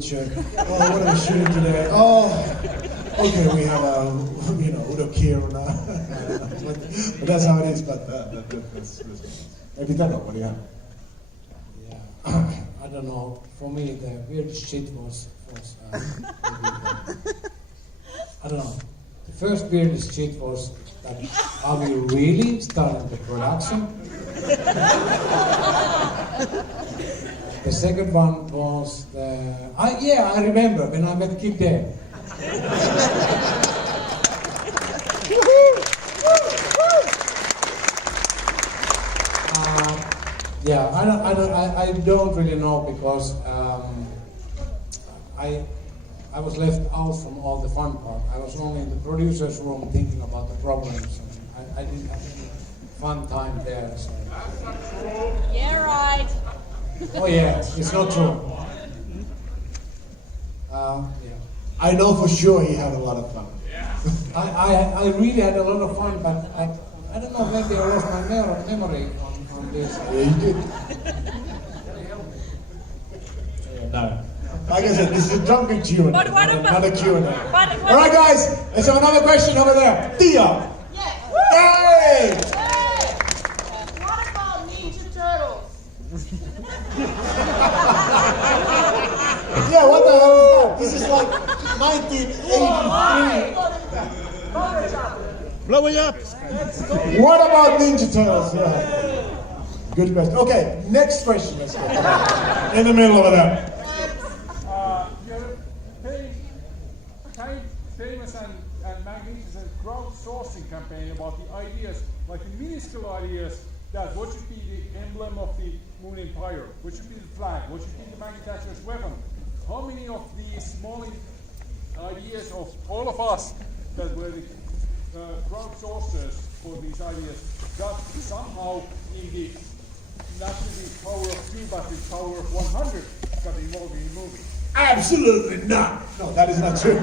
still check. Oh, what are we shooting today? Oh, okay, we have a, kier now. But that's how it is. But that's maybe Tero, what do you have? Yeah, I don't know. For me, the weird shit was I don't know. The first weirdest shit was that are we really starting the production? The second one was I remember when I met Kier. I don't really know because I was left out from all the fun part. I was only in the producer's room thinking about the problems. I didn't have any fun time there. So. Yeah, right. Oh yeah, it's not true. I know for sure he had a lot of fun. I really had a lot of fun, but I don't know, maybe I lost my memory on this. Yeah, you did. No. Like I said, this is a drunken Q&A, But what about- not a Q&A. What- All right, guys, let's have another question over there. Tia! Yes. Hey! What about Ninja Turtles? Yeah, what the hell is that? This is like 1983. Blow it up! What about Ninja Turtles? Yeah. Good question. Okay, next question. Let's go. In the middle over there. Famous and magnificent crowdsourcing campaign about the ideas, like the minuscule ideas, that what should be the emblem of the Moon Empire, what should be the flag, what should be the manufacturer's weapon. How many of these small ideas of all of us that were the crowdsourcers for these ideas got somehow in the, not in the power of 2 but the power of 100 got involved in the movie? Absolutely not. No, that is not true.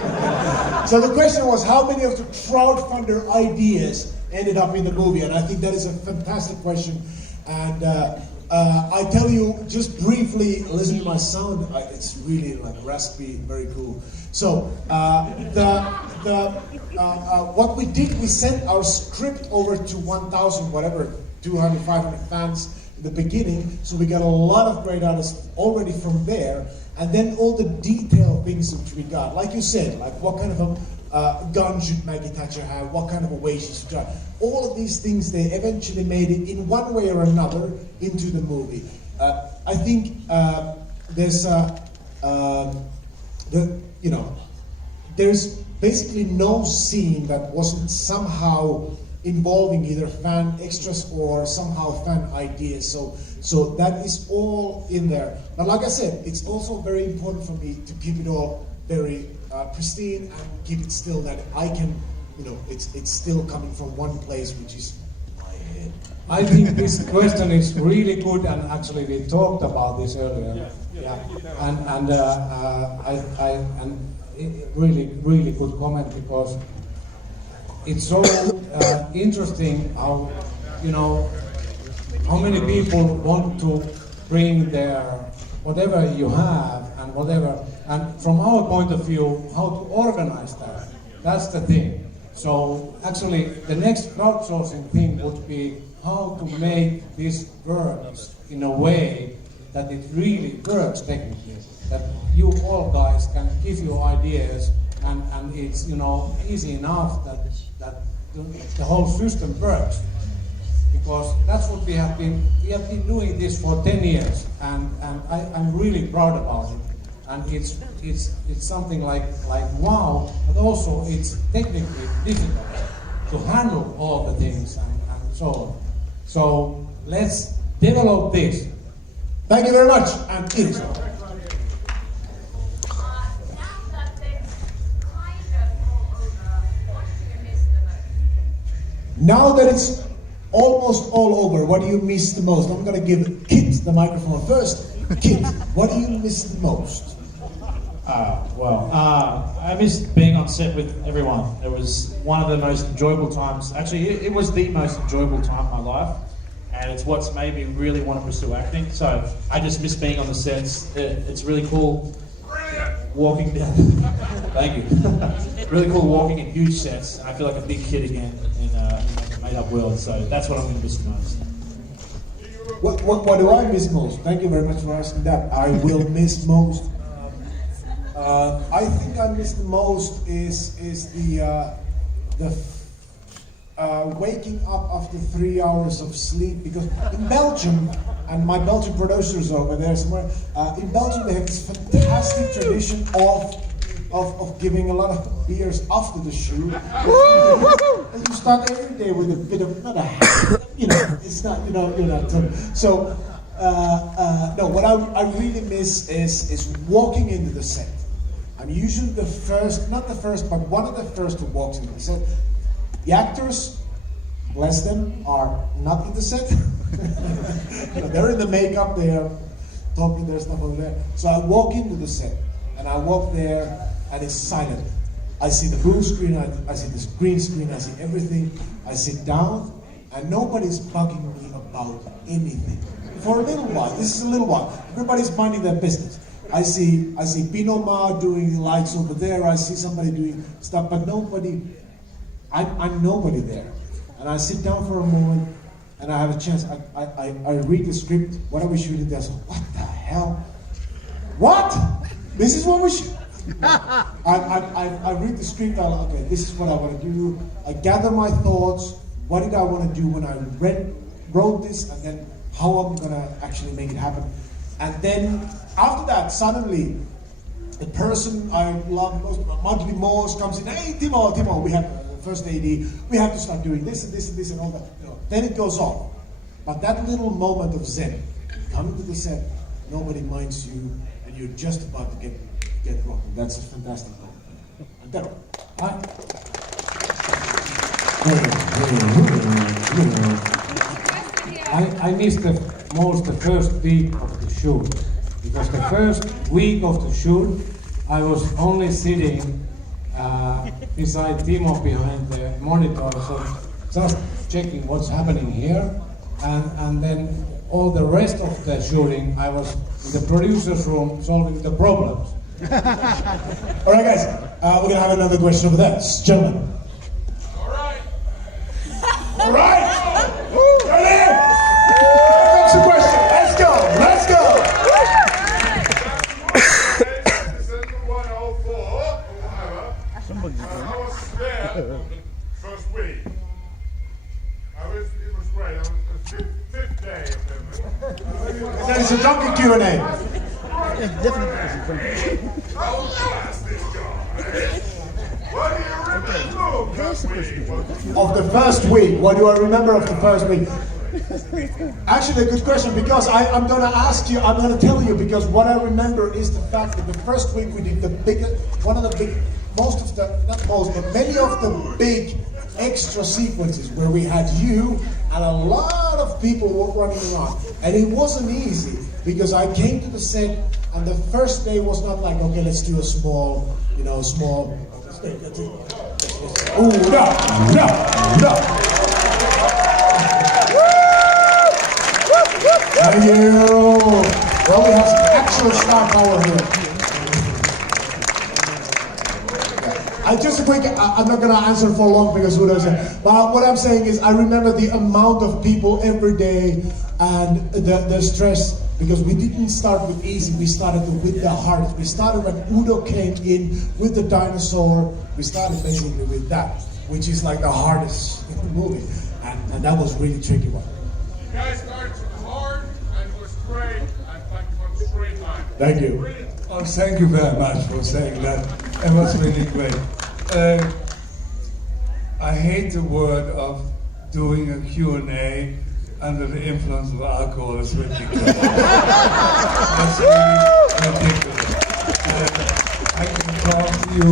So the question was, how many of the crowdfunder ideas ended up in the movie? And I think that is a fantastic question. And I tell you, just briefly, listen to my sound. It's really like raspy, very cool. So what we did, we sent our script over to 1,000, whatever, 200, 500 fans in the beginning. So we got a lot of great artists already from there. And then all the detailed things which we got, like you said, like what kind of a gun should Maggie Thatcher have, what kind of a way she should drive. All of these things, they eventually made it in one way or another into the movie. I think there's basically no scene that wasn't somehow involving either fan extras or somehow fan ideas. So that is all in there. But like I said, it's also very important for me to keep it all very pristine and keep it still that I can, it's still coming from one place, which is my head. I think this question is really good, and actually we talked about this earlier. Yeah. And really good comment, because it's so interesting how how many people want to bring their whatever you have and whatever, and from our point of view, how to organize that. That's the thing. So actually, the next crowdsourcing thing would be how to make this work in a way that it really works technically. That you all guys can give you ideas, and it's easy enough that the whole system works. Because that's what we have been doing this for 10 years, and I'm really proud about it. And it's something like wow, but also it's technically difficult to handle all the things and so on. So let's develop this. Thank you very much, and Iris. Now that it's almost all over, what do you miss the most? I'm going to give Kit the microphone first. Kit, what do you miss the most? I missed being on set with everyone. It was one of the most enjoyable times. Actually, it was the most enjoyable time of my life, and it's what's made me really want to pursue acting. So I just miss being on the sets. It's really cool walking down. Thank you. Really cool walking in huge sets, and I feel like a big kid again in like a made-up world. So that's what I'm going to miss the most. What do I miss most? Thank you very much for asking that. I will miss most. I think I miss the most is the waking up after 3 hours of sleep, because in Belgium, and my Belgian producers over there somewhere, in Belgium they have this fantastic tradition of giving a lot of beers after the shoot. And you start every day with a bit of, not a habit, it's not, you're not. So, no, what I really miss is walking into the set. I'm usually the first, not the first, but one of the first who walks into the set. The actors, bless them, are not in the set. They're in the makeup, they're talking their stuff over there. So I walk into the set, and I walk there, and it's silent. I see the blue screen, I see this green screen, I see everything. I sit down, and nobody's bugging me about anything. For a little while, this is a little while. Everybody's minding their business. I see Pinoma doing lights over there, I see somebody doing stuff, but nobody, I'm nobody there. And I sit down for a moment, and I have a chance, I read the script, what are we shooting there? So, what the hell? What? This is what we shoot? I read the script, okay, this is what I want to do. I gather my thoughts, what did I want to do when I wrote this, and then how I'm going to actually make it happen. And then, after that, suddenly, the person I love most, Monthly Moss, comes in, hey, Timo, we have first AD, we have to start doing this and this and this and all that. Then it goes on. But that little moment of zen, coming to the set, nobody minds you, and you're just about to get rocking. That's a fantastic moment. And Tero. I missed the first week of the shoot, because the first week of the shoot I was only sitting beside Timo behind the monitor, so just checking what's happening here, and then all the rest of the shooting I was in the producer's room solving the problems. All right, guys, we're gonna have another question over there, gentlemen. All right. All right. Ready? Here comes the question. Let's go. Let's go. I was there on the first week. It was great. I was the fifth day of them. That is a drunken Q&A. How fast this guy? What do you remember? Of the first week, what do I remember of the first week? Actually, a good question, because I'm going to ask you, I'm going to tell you, because what I remember is the fact that the first week we did the biggest, one of the big, most of the, not most, but many of the big extra sequences where we had you and a lot of people were running around. And it wasn't easy, because I came to the set and the first day was not like, okay, let's do a small, ooh, no. Thank you. Well, we have some actual star power here. Just a quick, I'm not going to answer for long because who knows. But what I'm saying is I remember the amount of people every day and the stress, because we didn't start with easy, we started with the hardest. We started when Udo came in with the dinosaur. We started basically with that, which is like the hardest movie. And that was really tricky one. You guys started hard and it was great. And thank you for the screen time. Thank you. Brilliant. Oh, thank you very much for saying that. It was really great. I hate the word of doing a Q&A under the influence of alcohol. It's ridiculous. That's really ridiculous. I can talk to you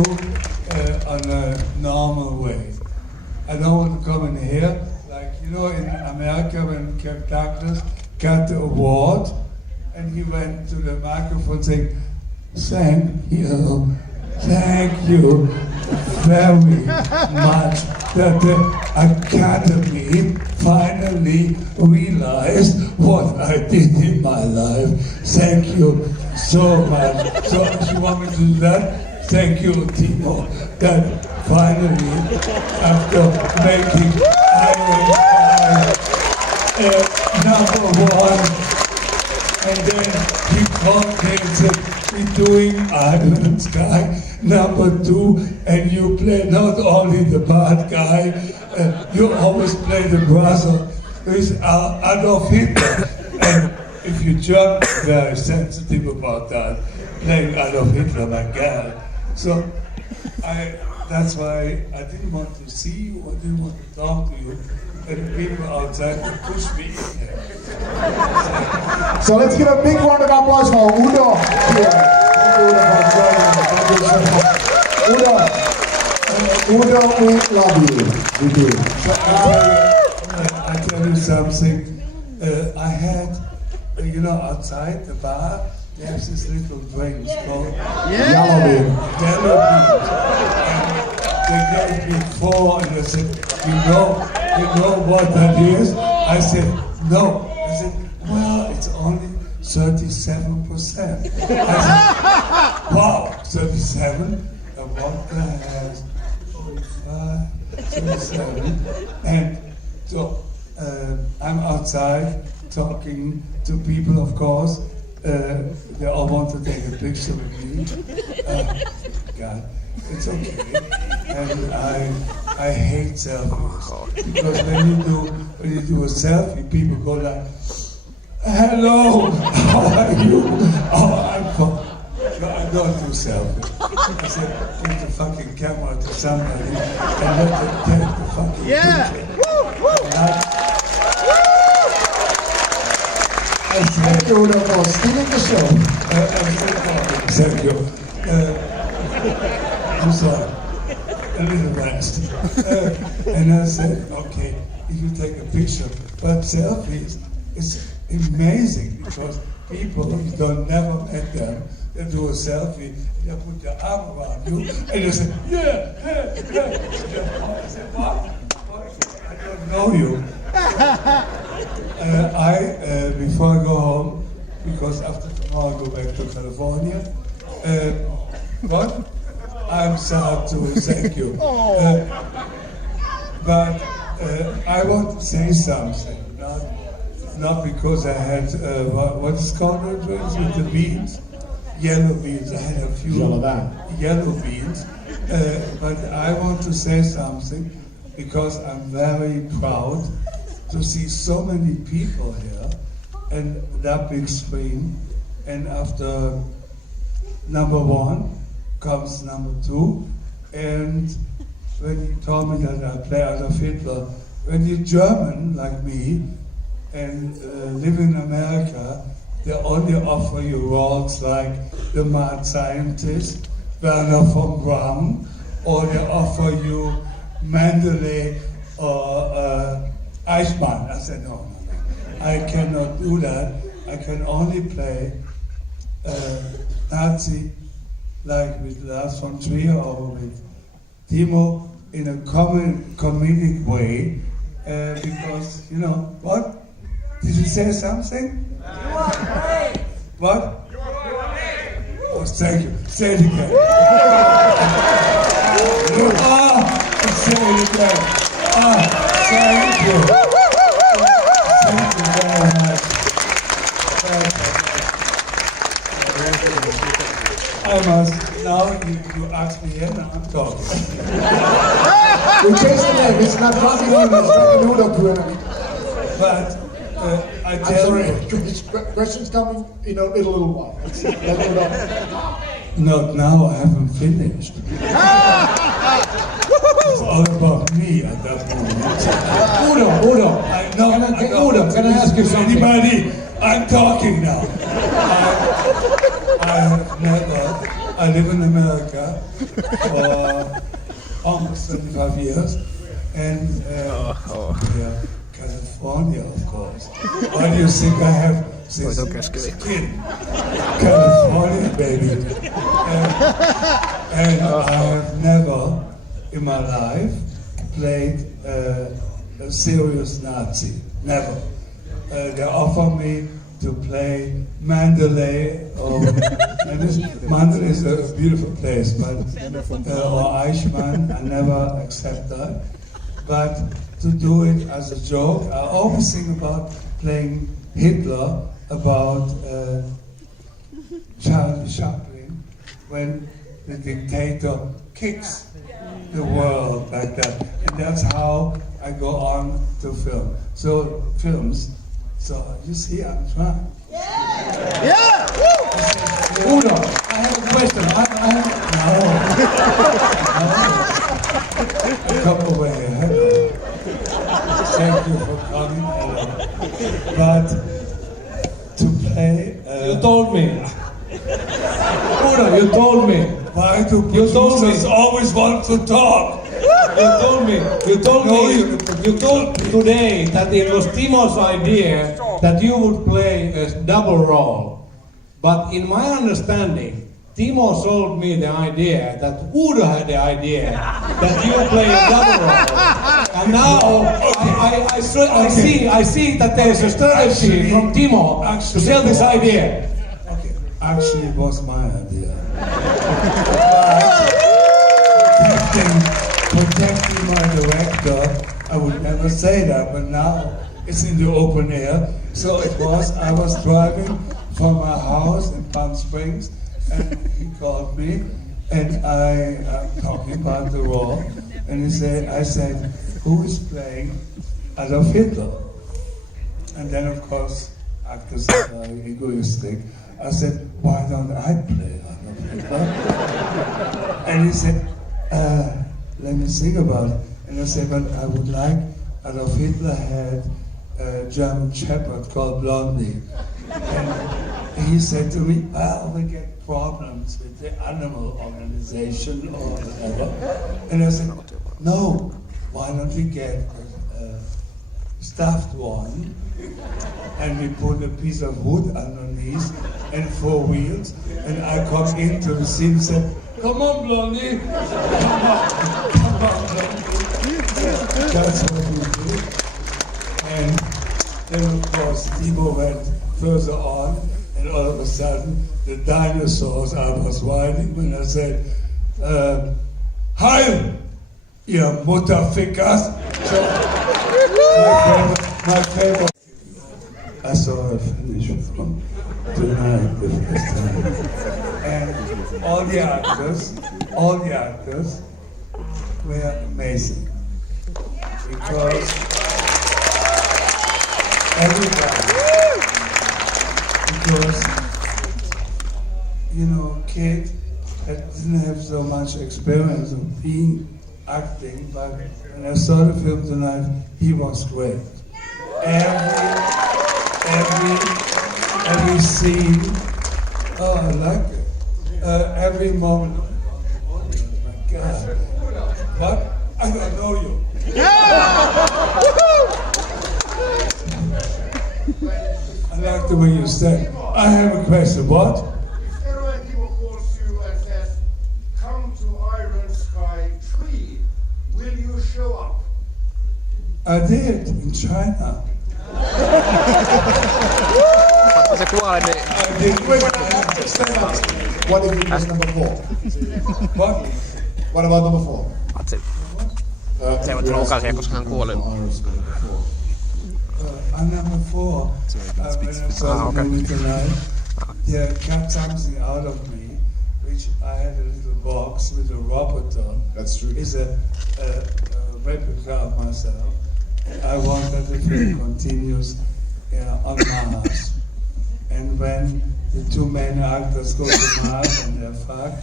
on a normal way. I don't want to come in here, like, in America when Kirk Douglas got the award and he went to the microphone saying, thank you very much that the Academy finally realized what I did in my life. Thank you so much. So if you want me to do that, thank you, Timo, that finally, after making Iron number one, and then he called me and said, we're doing Iron Sky number 2, and you play not only the bad guy, you always play the brother with Adolf Hitler. And if you're German, very sensitive about that, playing Adolf Hitler, my God. So that's why I didn't want to see you, I didn't want to talk to you, and the people outside would push me in there. So let's give a big round of applause for Udo here. Thank you, Udo, for joining us. Thank you so much. Udo, we love you. We do. So I tell you something. I had, outside the bar, there's this little drink called Yellow bean. yellow beans. And they gave me 4, and they said, you know what that is? I said, no. I said, well, it's only 37%. I said, wow, 37? A vodka has 45, 37. And so I'm outside talking to people, of course. They all want to take a picture with me. God, it's okay. And I hate selfies, because when you do a selfie, people go like, hello, how are you? Oh, I'm fine. No, I don't do selfies. I said, give the fucking camera to somebody and let them take the fucking picture. Thank you, Udo, for stealing the show. Thank you. I'm sorry. A little rest. And I said, okay, you can take a picture. But selfies, it's amazing because people, you don't never met them, they do a selfie, they put their arm around you, and you say, yeah. I said, what? I don't know you. Before I go home, because after tomorrow I go back to California, I'm sad to thank you. But I want to say something, not because I had, what is called the drinks with the beans? Yellow beans. I had a few yellow beans. But I want to say something because I'm very proud to see so many people here and that big screen. And after number 1 comes number 2. And when you told me that I play Adolf Hitler, when you're German like me and live in America, they only offer you roles like the mad scientist, Werner von Braun, or they offer you Mendeley or Eichmann. I said, no, I cannot do that. I can only play Nazi, like with Lars von Trier or with Timo, in a comedic way, because, you know, what? Did you say something? You are great. What? You are great. Oh, thank you. Say it again. Say it again. Thank you. Thank you very much. I must, now you ask me and I'm talking. We changed the name. It's not drunken, it's drunken Udo. But I I'm tell sorry, you, questions coming in a little while. Let me know. not now, I haven't finished. It's all about me at that moment. Udo, Udo, can I ask you something? Anybody? I'm talking now. I live in America for almost 25 years, and California, of course. Why do you think I have this skin? California, baby. And I have never in my life played a serious Nazi. Never. They offered me to play Mandalay Mandalay is a beautiful place, but or Eichmann, I never accept that. But to do it as a joke, I always think about playing Hitler, about Charlie Chaplin, when the dictator kicks the world like that. And that's how I go on to film. So films. So you see, I'm trying. Yeah! Udo, I have a question. Come away. Hello. Thank you for coming. Hello. But to play... you told me. Udo, you told me. Why do producers always want to talk? You told me today that it was Timo's idea that you would play a double role. But in my understanding, Timo sold me the idea that Udo had the idea that you play a double role. And now I see that there's a strategy from Timo to sell this idea. Okay, actually it was my idea. Protecting my director, I would never say that, but now it's in the open air. So I was driving from my house in Palm Springs, and he called me, and I'm talking about the role, and I said, who is playing Adolf Hitler? And then of course, actors are very egoistic. I said, why don't I play Adolf Hitler? And he said, let me think about it. And I said, but I would like, Adolf Hitler had a German shepherd called Blondie. And he said to me, we get problems with the animal organization or whatever. And I said, no, why don't we get a stuffed one, and we put a piece of wood underneath and 4 wheels, and I come into the scene and said, come on, Blondie! Come on, Blondie! That's what we did. And then, of course, Timo went further on, and all of a sudden, the dinosaurs I was riding when I said, Heil, ihr Mutterfickers! So, my favorite. I saw a Finnish film tonight the first time. And all the actors were amazing. Because kid that didn't have so much experience of being acting, but when I saw the film tonight, he was great. Every scene, I like it. Every moment, oh my God. What? I don't know you. I like the way you said. I have a question. What? Tero and Timo calls you and says, come to Iron Sky Tree. Will you show up? I did in China. Se kuolee, niin... I did. What if it was number 4? What? What about number 4? Se ei voi tulla mukaan siihen, koska hän kuoli. I'm number 4. When I saw the movie tonight, they cut something out of me, which I had a little box with a robot on. That's true. It's a replica of myself. I want that the film continues on Mars. And when the 2 main actors go to Mars and they're fucked,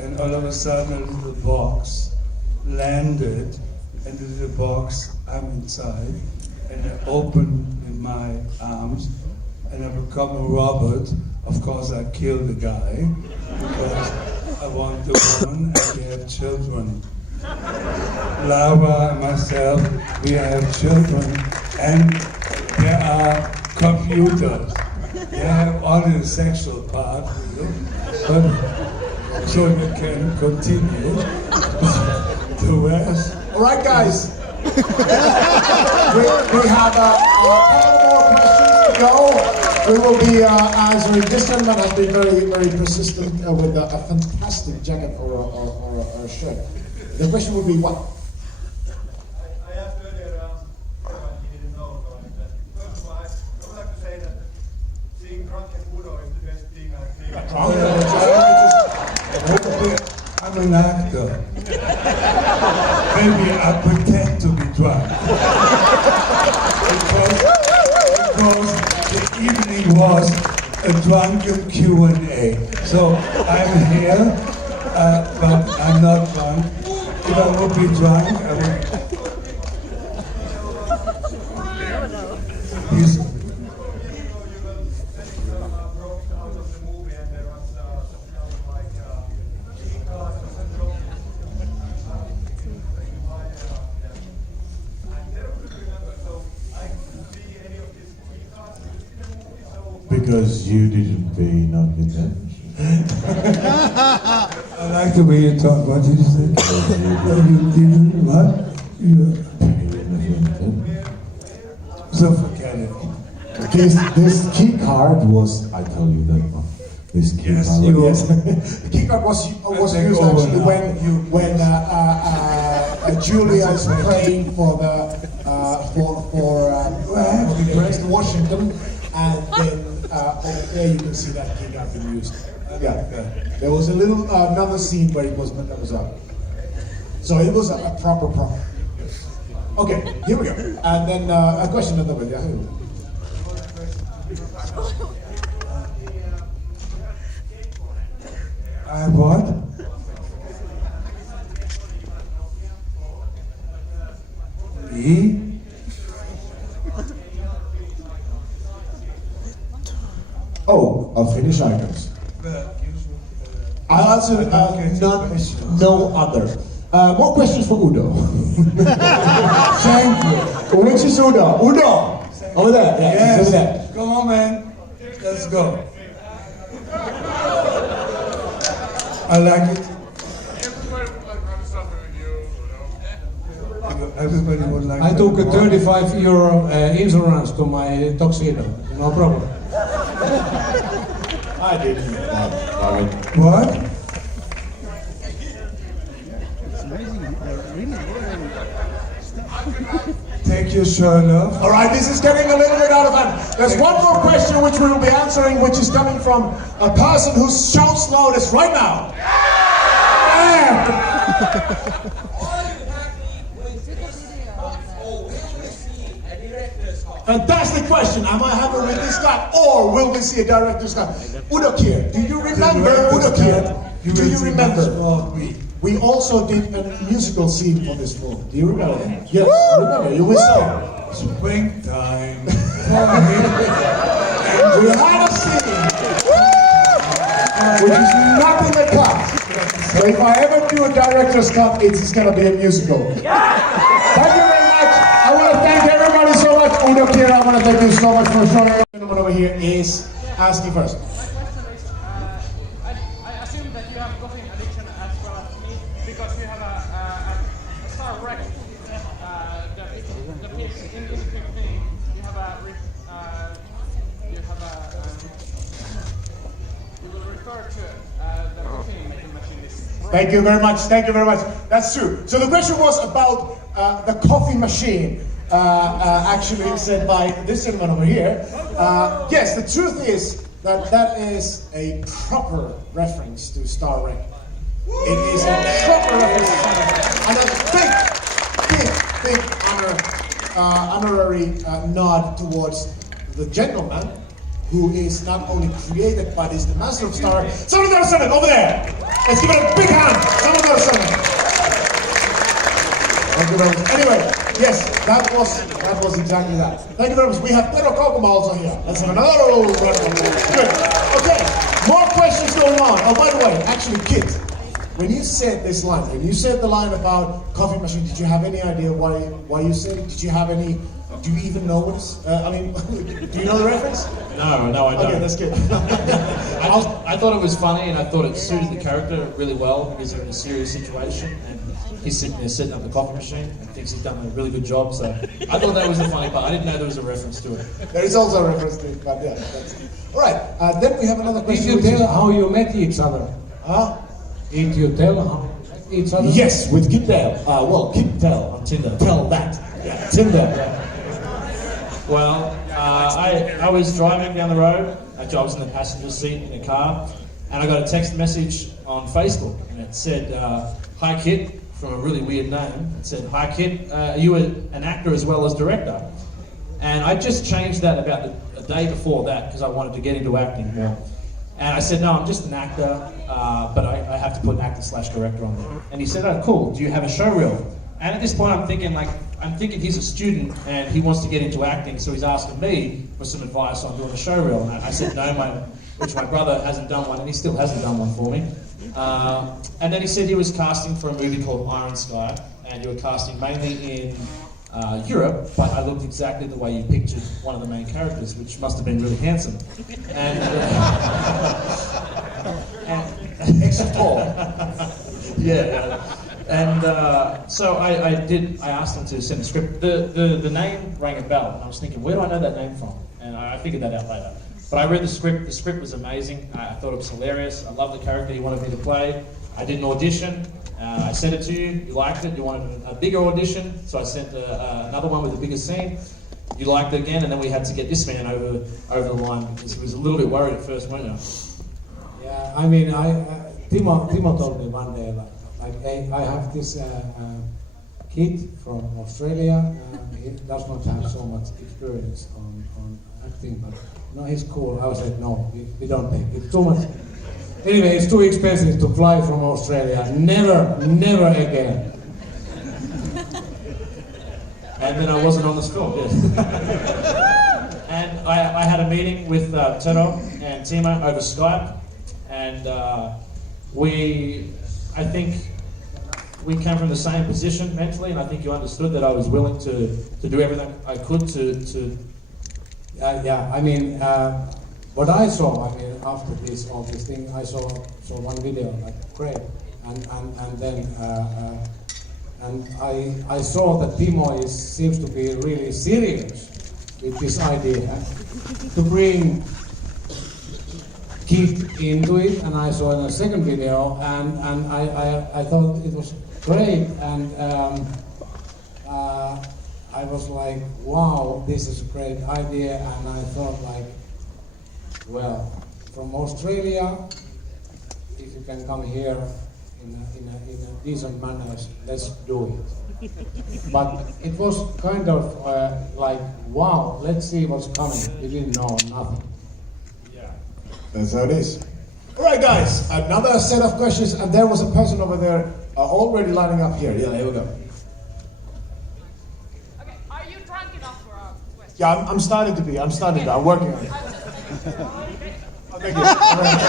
and all of a sudden a little box landed, and the little box, I'm inside, and I open with my arms, and I become a robot. Of course, I kill the guy, because I want the woman, and we have children. Lava and myself, we have children, and there are computers. They have only the sexual part, but so we can continue the rest. All right, guys. we have a couple more questions to go. We will be answering. This gentleman has been very, very persistent with a fantastic jacket or a shirt. The question will be what? I asked earlier, everyone didn't know. First of all, I would like to say that seeing drunken Udo is the best thing I've seen. I'm an actor. Maybe I pretend to be drunk. because the evening was a drunken Q&A. So I'm here, but I'm not drunk. If I would be drunk, I would... Please. Because you didn't pay enough attention. I like the way you talk. What did you say? You didn't what? You paid enough attention. So forget it. This key card was, I tell you that one. This key Yes, card. you- Yes. The key card was used take over actually now. when Julia is playing for the University of Washington, and then over there you can see that key card being used. Yeah, there was a little another scene where it was up. So it was a proper prop. Okay, here we go. And then a question on the way. Yeah. I what? Me? Oh, I'll finish items. I'll answer no other. More questions for Udo. Thank you. Which is Udo? Udo! Over there. Yeah, Yes. over there. Come on, man. Let's go. I like it. Everybody would like I took a 35 euro insurance to my tuxedo. No problem. I didn't. What? Take your shirt off. All right, this is getting a little bit out of hand. There's one more question which we will be answering, which is coming from a person who shouts loudest right now. Fantastic question. Am I having with this guy, or will we see a director's cut? Udo Kier, do you remember Udo Kier? Do you remember? We also did a musical scene for this movie. Do you remember? Yes, remember. You will say. Springtime. We had a scene, which is not in the cut. So if I ever do a director's cut, it's going to be a musical. Thank you very much. I want to thank everybody so much. Udo Kier, I want to thank you so much for showing up. The gentleman over here is asking first. I assume that you have coffee addiction as well as me, because you have a star record. The piece in the beginning, you will refer to the coffee making machine. Thank you very much. Thank you very much. That's true. So the question was about the coffee machine, actually said by this gentleman over here. Yes, the truth is that that is a proper reference to Star Trek. It is a proper reference to Star Trek. And a big honorary nod towards the gentleman who is not only created but is the master of Star Trek. Someone got a over there. Let's give it a big hand. Someone got a Thank you very much. Anyway, yes, that was exactly that. Thank you very much. We have Tero Kaukomaa also here. Let's have another round of applause. Good. Okay, more questions going on. Oh, by the way, actually, Kit, when you said this line, when you said the line about coffee machine, did you have any idea why you said it? Did you have any? Do you even know what it's? I mean, do you know the reference? No, I don't. Okay, that's good. I thought it was funny, and I thought it suited the character really well because they're in a serious situation, and he's sitting there setting up the coffee machine and thinks he's done a really good job. So I thought that was the funny part. I didn't know there was a reference to it. There is also a reference to it, but yeah, that's it. All right. Then we have another Did question. you tell how you met each other? Huh? Did you tell how you met each other? Yes, with Kindle. Well, Kindle on Tinder. Tell that. Yeah, Tinder. Yeah. Well, I was driving down the road. Actually, I was in the passenger seat in a car, and I got a text message on Facebook, and it said, "Hi Kit," from a really weird name. It said, "Hi Kit, are you an actor as well as director?" And I just changed that about a day before that because I wanted to get into acting more. And I said, "No, I'm just an actor, but I have to put actor/director on there." And he said, "Oh, cool. Do you have a show reel?" And at this point, I'm thinking he's a student and he wants to get into acting, so he's asking me for some advice on doing a show reel. And I said no, which my brother hasn't done one, and he still hasn't done one for me. And then he said he was casting for a movie called Iron Sky, and you were casting mainly in Europe, but I looked exactly the way you pictured one of the main characters, which must have been really handsome. And Except tall. Yeah. And so I asked him to send the script. The name rang a bell, and I was thinking, where do I know that name from? And I figured that out later. But I read the script. The script was amazing. I thought it was hilarious. I loved the character he wanted me to play. I did an audition. I sent it to you. You liked it. You wanted a bigger audition, so I sent another one with a bigger scene. You liked it again, and then we had to get this man over the line because he was a little bit worried at first, weren't you? Yeah, I mean, Timo told me one day, I have this kid from Australia. He does not have so much experience on acting, but no, he's cool. I was like, no, we don't take it. Too much. Anyway, it's too expensive to fly from Australia. Never again. And then I wasn't on the film, yes. And I had a meeting with Tero and Timo over Skype, and I think we came from the same position mentally, and I think you understood that I was willing to do everything I could to yeah, I mean, what I saw, I mean, after all this thing, I saw one video, like, great, and then I saw that Timo seems to be really serious with this idea to bring Kit into it, and I saw in a second video, and I thought it was great, and I was like, wow, this is a great idea, and I thought, like, well, from Australia, if you can come here in a decent manner, let's do it. But it was kind of like, wow, let's see what's coming. We didn't know nothing. yeah. That's how it is. All right, guys, another set of questions, and there was a person over there already lining up here. Yeah, here we go. Okay, are you drunk enough for our question? Yeah, I'm starting to be. I'm working on it. Oh, thank you. All right.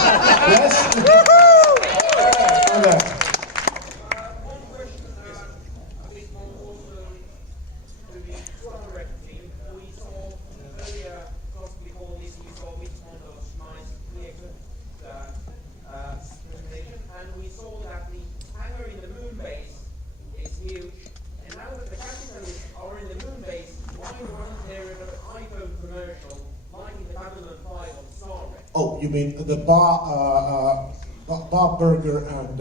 Yes? Okay. One question, a bit more also to the directing. We saw earlier, just before this, we saw which one of those nice clear presentation, and we saw that the hangar in the moon base is huge. And now that the capitalists are in the moon base, why wasn't there an iPhone commercial like in the Babylon 5 on Star Trek? Oh, you mean the bar burger and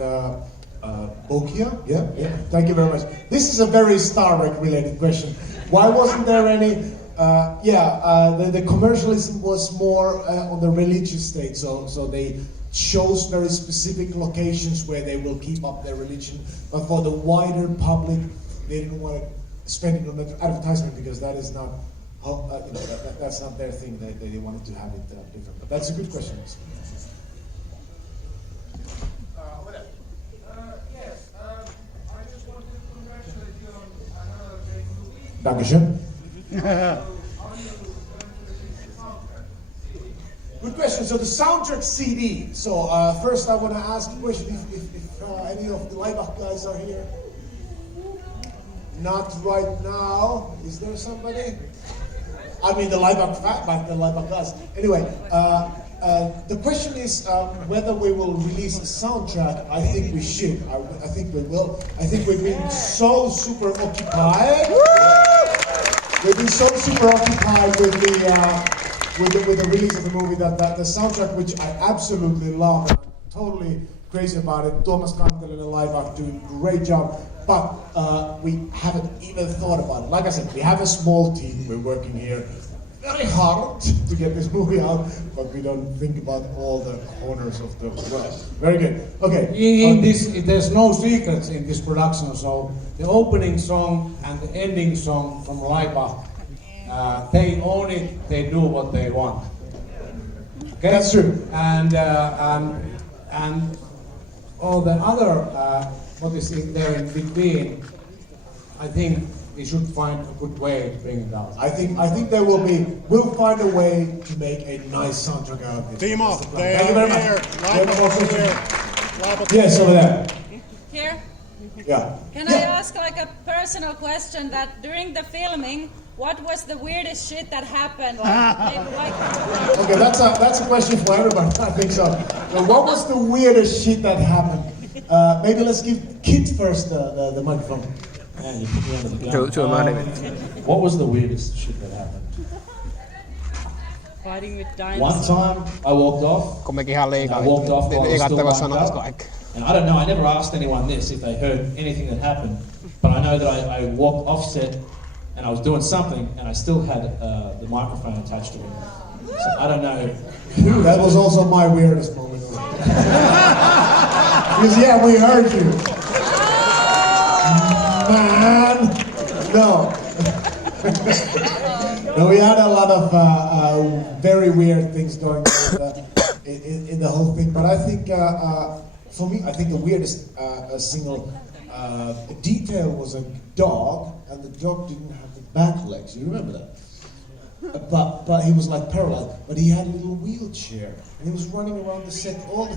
Bokia? Yeah. Thank you very much. This is a very Star Trek related question. Why wasn't there any? The commercialism was more on the religious state, so they chose very specific locations where they will keep up their religion. But for the wider public, they didn't want to spend it on advertisement because that is not. That's not their thing. They wanted to have it different. But that's a good question. Yes, I just wanted to congratulate you on another great movie. Dankeschön. Are you going to release the soundtrack CD? Good question. So the soundtrack CD. So first I want to ask a question if any of the Laibach guys are here? Not right now. Is there somebody? I mean the Laibach guys. Anyway, the question is whether we will release a soundtrack. I think we should. I think we will. I think we've been so super occupied. We've been so super occupied with the release of the movie that the soundtrack, which I absolutely love, and I'm totally crazy about it. Thomas Kantelinen and Laibach doing a great job, but we haven't even thought about it. Like I said, we have a small team. We're working here very hard to get this movie out, but we don't think about all the corners of the world. Very good. Okay. In this, there's no secrets in this production. So the opening song and the ending song from Laibach, they own it. They do what they want. Okay? That's true. And all the other what is in there in between, I think we should find a good way to bring it out. I think we'll find a way to make a nice soundtrack out of it. Timo, Thank you very much. Yes, over there. Here? Yeah. Can I ask like a personal question that during the filming, what was the weirdest shit that happened? Okay, that's a question for everybody, I think so. So what was the weirdest shit that happened? Maybe let's give Kit first the microphone. Man, you put me under the gun. What was the weirdest shit that happened? Fighting with dinosaurs. One time I walked off. I walked off while I was still locked up. And I don't know, I never asked anyone this if they heard anything that happened, but I know that I walked off set and I was doing something and I still had the microphone attached to it. So I don't know who. That was also my weirdest moment. Because yeah, we heard you. Man, no. No, we had a lot of very weird things going on in the whole thing. But I think, for me, I think the weirdest single detail was a dog, and the dog didn't have the back legs. You remember that? But he was like paralyzed. But he had a little wheelchair, and he was running around the set all the